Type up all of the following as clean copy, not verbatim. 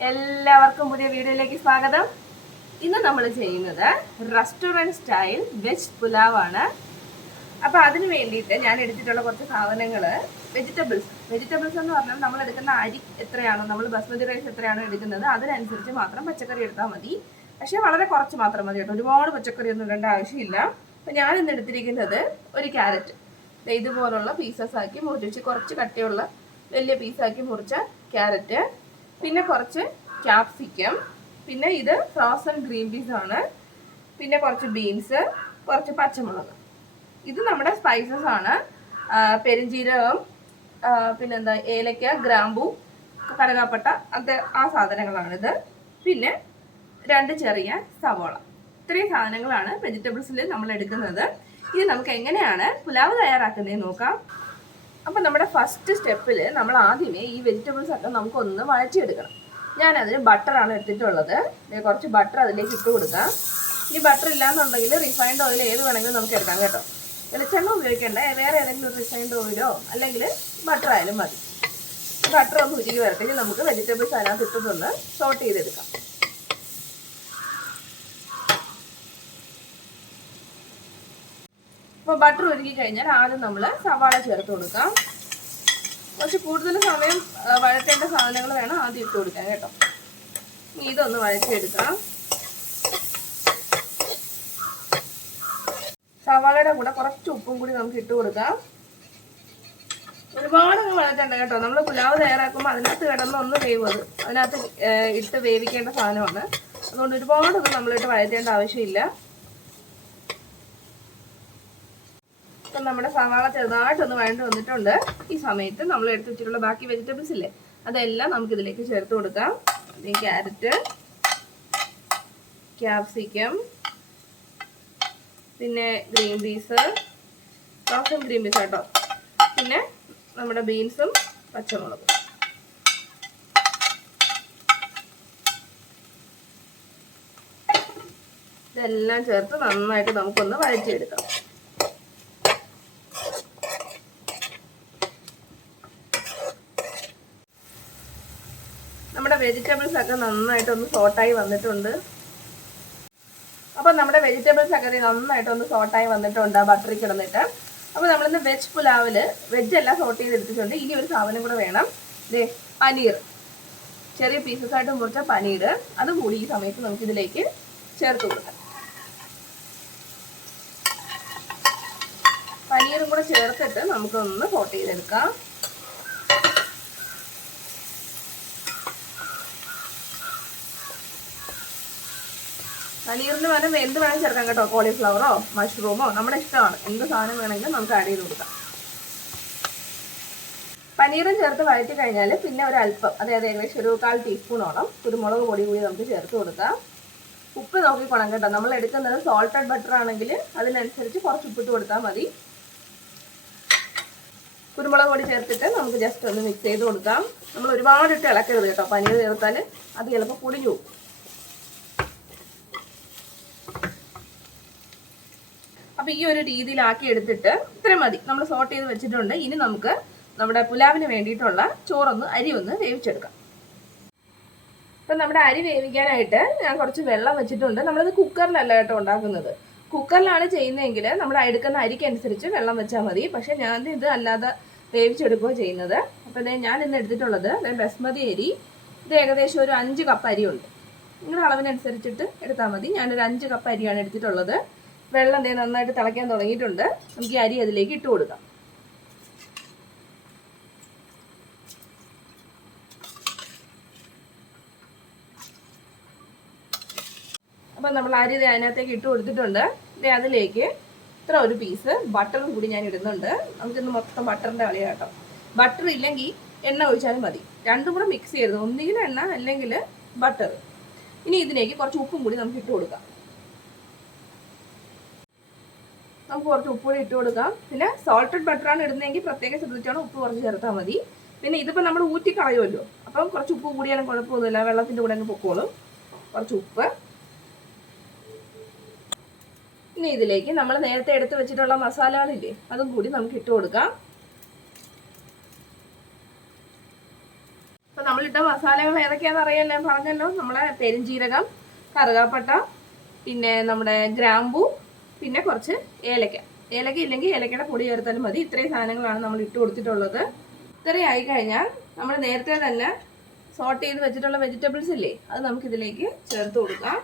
എല്ലാവർക്കും പുതിയ വീഡിയോയിലേക്ക് സ്വാഗതം. ഇന്ന് നമ്മൾ ചെയ്യുന്നത് റെസ്റ്റോറൻറ്റ് സ്റ്റൈൽ വെജ് പുലാവ് ആണ്. അപ്പോൾ അതിന് വേണ്ടിയിട്ട് ഞാൻ എടുത്തിട്ടുള്ള കുറച്ച് സാധനങ്ങൾ വെജിറ്റബിൾസ് എന്ന് പറഞ്ഞാൽ നമ്മൾ എടുക്കുന്ന അരി എത്രയാണോ, നമ്മൾ ബസ്മതി റൈസ് എത്രയാണോ എടുക്കുന്നത് അതിനനുസരിച്ച് മാത്രം പച്ചക്കറി എടുത്താൽ മതി. പക്ഷേ വളരെ കുറച്ച് മാത്രം മതി കേട്ടോ, ഒരുപാട് പച്ചക്കറി ഒന്നും ഇടേണ്ട ആവശ്യമില്ല. അപ്പോൾ ഞാൻ ഇന്ന് എടുത്തിരിക്കുന്നത് ഒരു ക്യാരറ്റ് ഇതുപോലുള്ള പീസസ് ആക്കി മുറിച്ച്, കുറച്ച് കട്ടിയുള്ള വലിയ പീസാക്കി മുറിച്ച ക്യാരറ്റ്, പിന്നെ കുറച്ച് ക്യാപ്സിക്കം, പിന്നെ ഇത് ഫ്രോസൺ ഗ്രീൻ പീസ് ആണ്, പിന്നെ കുറച്ച് ബീൻസ്, കുറച്ച് പച്ചമുളക്. ഇത് നമ്മുടെ സ്പൈസസ് ആണ്. പെരിഞ്ജീരകം, പിന്നെന്താ ഏലക്ക, ഗ്രാമ്പൂ, കറുകപ്പട്ട, അത് ആ സാധനങ്ങളാണിത്. പിന്നെ 2 ചെറിയ സവോള. ഇത്രയും സാധനങ്ങളാണ് വെജിറ്റബിൾസിൽ നമ്മൾ എടുക്കുന്നത്. ഇത് നമുക്ക് എങ്ങനെയാണ് പുലാവ് തയ്യാറാക്കുന്നതെന്ന് നോക്കാം. അപ്പം നമ്മുടെ ഫസ്റ്റ് സ്റ്റെപ്പിൽ നമ്മൾ ആദ്യമേ ഈ വെജിറ്റബിൾസ് ഒക്കെ നമുക്കൊന്ന് വഴറ്റിയെടുക്കണം. ഞാനതിന് ബട്ടറാണ് എടുത്തിട്ടുള്ളത്. കുറച്ച് ബട്ടർ അതിലേക്ക് ഇട്ട് കൊടുക്കാം. ഇനി ബട്ടർ ഇല്ലാന്നുണ്ടെങ്കിൽ റിഫൈൻഡ് ഓയിൽ ഏത് വേണമെങ്കിലും നമുക്ക് എടുക്കാം കേട്ടോ. വെളിച്ചെണ്ണ ഉപയോഗിക്കേണ്ട, വേറെ ഏതെങ്കിലും ഒരു റിഫൈൻഡ് ഓയിലോ അല്ലെങ്കിൽ ബട്ടർ ആയാലും മതി. ബട്ടർ ഒന്ന് ഉരുകി വരട്ടെ, നമുക്ക് വെജിറ്റബിൾസ് അതിനകത്ത് ഇട്ടതൊന്ന് സോട്ട് ചെയ്തെടുക്കാം. അപ്പോൾ ബട്ടർ ഉരുകി കഴിഞ്ഞാൽ ആദ്യം നമ്മൾ സവാള ചേർത്ത് കൊടുക്കാം. കുറച്ച് കൂടുതൽ സമയം വഴറ്റേണ്ട സാധനങ്ങൾ വേണം ആദ്യം ഇട്ട് കൊടുക്കാൻ കേട്ടോ. ഇതൊന്ന് വഴറ്റിയെടുക്കാം. സവാളയുടെ കൂടെ കുറച്ച് ഉപ്പും കൂടി നമുക്ക് ഇട്ട് കൊടുക്കാം. ഒരുപാടൊന്നും വഴറ്റണ്ട കേട്ടോ, നമ്മൾ പുലാവ് തയ്യാറാക്കുമ്പോൾ അതിനകത്ത് കിടന്നൊന്ന് വേവ്, അതിനകത്ത് ഇട്ട് വേവിക്കേണ്ട സാധനമാണ്. അതുകൊണ്ട് ഒരുപാടൊന്നും നമ്മളിട്ട് വഴറ്റേണ്ട ആവശ്യമില്ല. ഇപ്പം നമ്മുടെ സവാള ചെറുതായിട്ടൊന്ന് വഴണ്ട് വന്നിട്ടുണ്ട്. ഈ സമയത്ത് നമ്മൾ എടുത്ത് വെച്ചിട്ടുള്ള ബാക്കി വെജിറ്റബിൾസ് ഇല്ലേ, അതെല്ലാം നമുക്കിതിലേക്ക് ചേർത്ത് കൊടുക്കാം. ക്യാരറ്റ്, ക്യാപ്സിക്കം, പിന്നെ green peas, frozen green peas കേട്ടോ, പിന്നെ നമ്മുടെ ബീൻസും പച്ചമുളകും. ഇതെല്ലാം ചേർത്ത് നന്നായിട്ട് നമുക്കൊന്ന് വഴറ്റിയെടുക്കാം. നമ്മുടെ വെജിറ്റബിൾസ് ഒക്കെ നന്നായിട്ടൊന്ന് സോട്ടായി വന്നിട്ടുണ്ട്. അപ്പം നമ്മുടെ വെജിറ്റബിൾസ് ഒക്കെ നന്നായിട്ടൊന്ന് സോട്ടായി വന്നിട്ടുണ്ട് ആ ബട്ടറിൽ കിടന്നിട്ട്. അപ്പോൾ നമ്മളിന്ന് വെജ് പുലാവിൽ വെജ് എല്ലാം സോട്ട് ചെയ്തെടുത്തിട്ടുണ്ട്. ഇനി ഒരു സാധനം കൂടെ വേണം. പനീർ, ചെറിയ പീസസ് ആയിട്ട് മുറിച്ച പനീർ, അതും കൂടി ഈ സമയത്ത് നമുക്കിതിലേക്ക് ചേർത്ത് കൊടുക്കാം. പനീറും കൂടെ ചേർത്തിട്ട് നമുക്കൊന്ന് സോട്ട് ചെയ്തെടുക്കാം. പനീറിന് പകരം എന്ത് വേണമെങ്കിൽ ചേർക്കാം കേട്ടോ, കോളിഫ്ലവറോ മഷ്റൂമോ നമ്മുടെ ഇഷ്ടമാണ്, എന്ത് സാധനം വേണമെങ്കിലും നമുക്ക് ആഡ് ചെയ്ത് കൊടുക്കാം. പനീറും ചേർത്ത് വഴറ്റി കഴിഞ്ഞാൽ പിന്നെ ഒരല്പം, അതായത് ഏകദേശം ഒരു 1/4 ടീസ്പൂണോളം കുരുമുളക് പൊടി കൂടി നമുക്ക് ചേർത്ത് കൊടുക്കാം. ഉപ്പ് നോക്കിക്കോണം കേട്ടോ, നമ്മൾ എടുക്കുന്നത് സോൾട്ടഡ് ബട്ടർ ആണെങ്കിൽ അതിനനുസരിച്ച് കുറച്ച് ഉപ്പിട്ട് കൊടുത്താൽ മതി. കുരുമുളക് പൊടി ചേർത്തിട്ട് നമുക്ക് ജസ്റ്റ് ഒന്ന് മിക്സ് ചെയ്ത് കൊടുക്കാം. നമ്മൾ ഒരുപാട് ഇട്ട് ഇളക്കരുത് കേട്ടോ, പനീർ ചേർത്താൽ അത് ചിലപ്പോൾ പൊടിഞ്ഞു പോകും. അപ്പോൾ ഈ ഒരു രീതിയിലാക്കി എടുത്തിട്ട് ഇത്രയും മതി, നമ്മൾ സോട്ട് ചെയ്ത് വെച്ചിട്ടുണ്ട്. ഇനി നമുക്ക് നമ്മുടെ പുലാവിന് വേണ്ടിയിട്ടുള്ള അരി ഒന്ന് വേവിച്ചെടുക്കാം. അപ്പം നമ്മുടെ അരി വേവിക്കാനായിട്ട് ഞാൻ കുറച്ച് വെള്ളം വെച്ചിട്ടുണ്ട്. നമ്മളിത് കുക്കറിലല്ല കേട്ടോ ഉണ്ടാക്കുന്നത്. കുക്കറിലാണ് ചെയ്യുന്നതെങ്കിൽ നമ്മൾ എടുക്കുന്ന അരിക്കനുസരിച്ച് വെള്ളം വെച്ചാൽ മതി. പക്ഷേ ഞാൻ ഇത് അല്ലാതെ വേവിച്ചെടുക്കുകയോ ചെയ്യുന്നത്. അപ്പോൾ ഞാൻ ഇന്ന് എടുത്തിട്ടുള്ളത് ബസ്മതി അരി. ഇത് ഏകദേശം ഒരു 5 കപ്പ് അരിയുണ്ട്. നിങ്ങളുടെ അളവിനനുസരിച്ചിട്ട് എടുത്താൽ മതി. ഞാനൊരു 5 കപ്പ് അരിയാണ് എടുത്തിട്ടുള്ളത്. വെള്ളം നന്നായിട്ട് തിളയ്ക്കാൻ തുടങ്ങിയിട്ടുണ്ട്. നമുക്ക് ഈ അരി അതിലേക്ക് ഇട്ട് കൊടുക്കാം. അപ്പം നമ്മൾ അരി അതിനകത്തേക്ക് ഇട്ട് കൊടുത്തിട്ടുണ്ട്. അതിലേക്ക് ഇത്ര ഒരു പീസ് ബട്ടറും കൂടി ഞാൻ ഇടുന്നുണ്ട്. നമുക്കിന്ന് മൊത്തം ബട്ടറിൻ്റെ കളിയാണ് കേട്ടോ. ബട്ടർ ഇല്ലെങ്കിൽ എണ്ണ ഒഴിച്ചാലും മതി, രണ്ടും കൂടെ മിക്സ് ചെയ്യരുത്. ഒന്നുകിൽ എണ്ണ അല്ലെങ്കിൽ ബട്ടർ. ഇനി ഇതിലേക്ക് കുറച്ച് ഉപ്പും കൂടി നമുക്ക് ഇട്ട് കൊടുക്കാം. നമുക്ക് കുറച്ച് ഉപ്പ് കൂടി ഇട്ട് കൊടുക്കാം. പിന്നെ സോൾട്ടഡ് ബട്ടറാണ് ഇടുന്നതെങ്കിൽ പ്രത്യേകം ശ്രദ്ധിച്ചാണ് ഉപ്പ് കുറച്ച് ചേർത്താൽ മതി. പിന്നെ ഇതിപ്പോൾ നമ്മൾ ഊറ്റി കളയുമല്ലോ, അപ്പം കുറച്ച് ഉപ്പ് കൂടിയാലും കുഴപ്പമൊന്നുമില്ല, വെള്ളത്തിൻ്റെ കൂടെ അങ്ങ് പൊക്കോളും. കുറച്ച് ഉപ്പ്. ഇനി ഇതിലേക്ക് നമ്മൾ നേരത്തെ എടുത്ത് വെച്ചിട്ടുള്ള മസാലകളില്ലേ, അതും കൂടി നമുക്ക് ഇട്ട് കൊടുക്കാം. നമ്മളിട്ട മസാലകൾ ഏതൊക്കെയാണെന്ന് അറിയാലോ, പറഞ്ഞല്ലോ. നമ്മളെ പെരുംജീരകം, കറുകാപ്പട്ട, പിന്നെ നമ്മുടെ ഗ്രാമ്പൂ, പിന്നെ കുറച്ച് ഏലക്ക. ഏലക്ക ഇല്ലെങ്കിൽ ഏലക്കയുടെ പൊടി ചേർത്താലും മതി. ഇത്രയും സാധനങ്ങളാണ് നമ്മൾ ഇട്ട് കൊടുത്തിട്ടുള്ളത്. ഇത്രയും ആയിക്കഴിഞ്ഞാൽ നമ്മൾ നേരത്തെ തന്നെ സോട്ട് ചെയ്ത് വെച്ചിട്ടുള്ള വെജിറ്റബിൾസ് ഇല്ലേ, അത് നമുക്കിതിലേക്ക് ചേർത്ത് കൊടുക്കാം.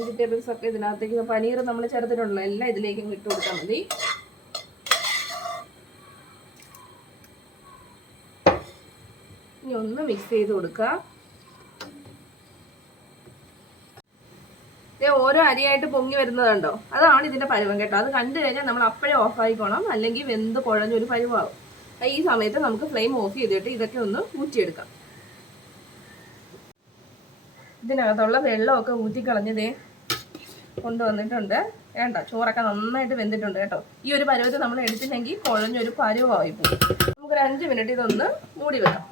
വെജിറ്റബിൾസ് ഒക്കെ ഇതിനകത്തേക്ക്, പനീർ നമ്മൾ ചേർത്തിട്ടുണ്ടല്ലോ, എല്ലാം ഇതിലേക്ക് ഇട്ട് കൊടുത്താൽ മതി. ഇനി ഒന്ന് മിക്സ് ചെയ്ത് കൊടുക്കുക. ഓരോ അരിയായിട്ട് പൊങ്ങി വരുന്നതുണ്ടോ, അതാണ് ഇതിന്റെ പരുവം കേട്ടോ. അത് കണ്ടു കഴിഞ്ഞാൽ നമ്മൾ അപ്പോഴേ ഓഫ് ആയിക്കോണം, അല്ലെങ്കിൽ വെന്ത് കുഴഞ്ഞൊരു പരുവാകും. ഈ സമയത്ത് നമുക്ക് ഫ്ലെയിം ഓഫ് ചെയ്തിട്ട് ഇതൊക്കെ ഒന്ന് ഊറ്റിയെടുക്കാം. ഇതിനകത്തുള്ള വെള്ളമൊക്കെ ഊറ്റിക്കളഞ്ഞതേ കൊണ്ടുവന്നിട്ടുണ്ട്. വേണ്ട, ചോറൊക്കെ നന്നായിട്ട് വെന്തിട്ടുണ്ട് കേട്ടോ. ഈ ഒരു പരുവത്തിൽ നമ്മൾ എടുത്തില്ലെങ്കിൽ കുഴഞ്ഞൊരു പരുവായി പോകും. നമുക്കൊരു 5 മിനിറ്റ് ഇതൊന്ന് മൂടി വെക്കാം.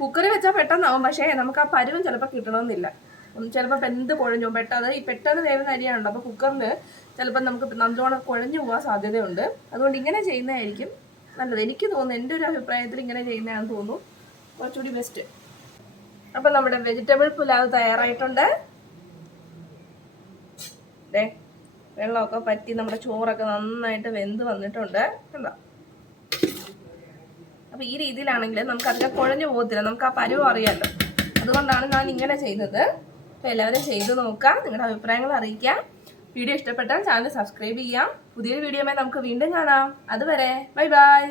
കുക്കറിൽ വെച്ചാൽ പെട്ടെന്നാവും, പക്ഷേ നമുക്ക് ആ പരുവം ചിലപ്പോൾ കിട്ടണമെന്നില്ല. ചിലപ്പോൾ വെന്ത് കുഴഞ്ഞു പെട്ടെന്ന് വേവുന്ന അരിയാണല്ലോ. അപ്പോൾ കുക്കറിൽ ചിലപ്പോൾ നമുക്ക് നല്ലോണം കുഴഞ്ഞു പോകാൻ സാധ്യതയുണ്ട്. അതുകൊണ്ട് ഇങ്ങനെ ചെയ്യുന്നതായിരിക്കും നല്ലത്. എനിക്ക് തോന്നുന്നു, എൻ്റെ ഒരു അഭിപ്രായത്തിൽ ഇങ്ങനെ ചെയ്യുന്നതാണെന്ന് തോന്നുന്നു കുറച്ചുകൂടി ബെസ്റ്റ്. അപ്പം നമ്മുടെ വെജിറ്റബിൾ പുലാവ് തയ്യാറായിട്ടുണ്ട്. വെള്ളമൊക്കെ പറ്റി നമ്മുടെ ചോറൊക്കെ നന്നായിട്ട് വെന്ത് വന്നിട്ടുണ്ട്. കണ്ടോ? അപ്പം ഈ രീതിയിലാണെങ്കിൽ നമുക്ക് അധികം കുഴഞ്ഞു പോകത്തില്ല. നമുക്ക് ആ പരുവം അറിയാമല്ലോ. അതുകൊണ്ടാണ് ഞാൻ ഇങ്ങനെ ചെയ്യുന്നത്. അപ്പോൾ എല്ലാവരും ചെയ്ത് നോക്കാം, നിങ്ങളുടെ അഭിപ്രായങ്ങൾ അറിയിക്കാം. വീഡിയോ ഇഷ്ടപ്പെട്ടാൽ ചാനൽ സബ്സ്ക്രൈബ് ചെയ്യാം. പുതിയൊരു വീഡിയോയുമായി നമുക്ക് വീണ്ടും കാണാം. അതുവരെ ബൈ ബൈ.